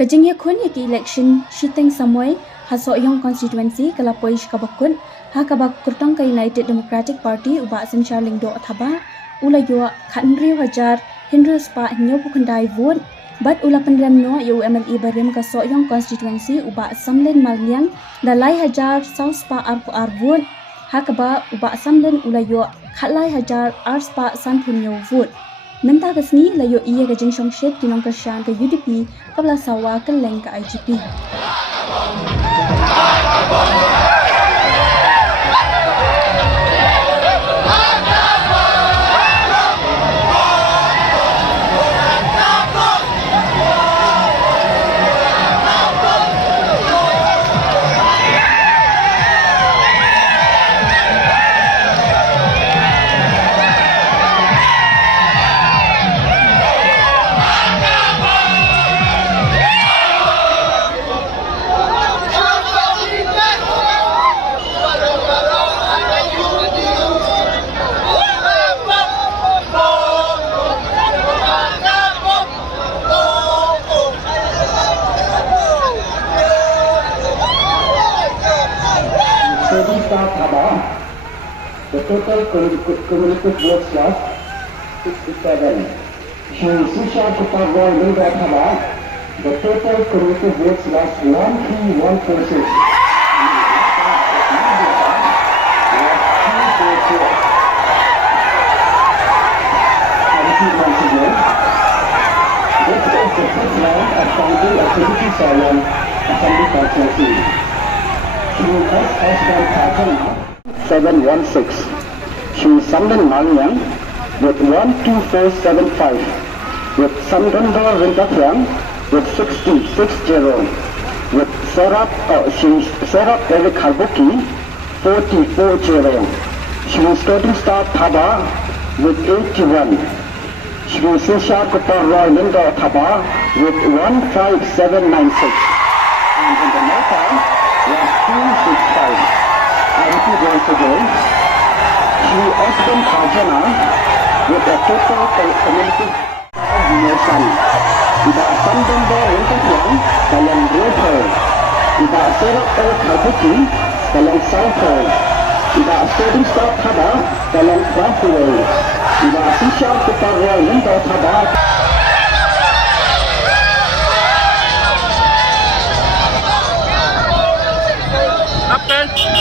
Kajingya khun yaki election shiteng samoy ha Sohïong constituency kalapoish kabakun ha kabakurtang ka United Democratic Party uba senchar lingdo athaba ula yo khanriu hajar hinru spa nyo pukandai vote but ula pandram no yo MLE barim ka Sohïong constituency uba samlen malnyang dalai hajar south spa ar vote ha kaba uba samlen ula yo khatlai hajar ar spa sanpunyo vote Menta kasni layo iya ka Jingjop shed kinong kasyan ka UDP kabla sawa ka leng ka IGP. The total cumulative votes lost 67. Susha Kupagwa Linda Thaba, the total cumulative votes lost 13146. I repeat once again. This is the fifth round of counting activity Sohïong Assembly Constituency. She 716. She Samdan Malyang with 12475. With Samdanda Rintakyang with 60. With Serap Eric Harbuki 40. She Starting Star Thaba with 81. She Sisha Kutar Roy Linda Thaba with 15796. And in the Nota was 265. I repeat once again, Shri Osman Khajana with a total cumulative nation. Ida Samdanda Rintakyang dalam Roper. Ida Serap Eric Harbuki dalam Southern. Ida Starting Star Thaba dalam Southway. Ida Sisha Kutar Roy Linda Thaba. Up there.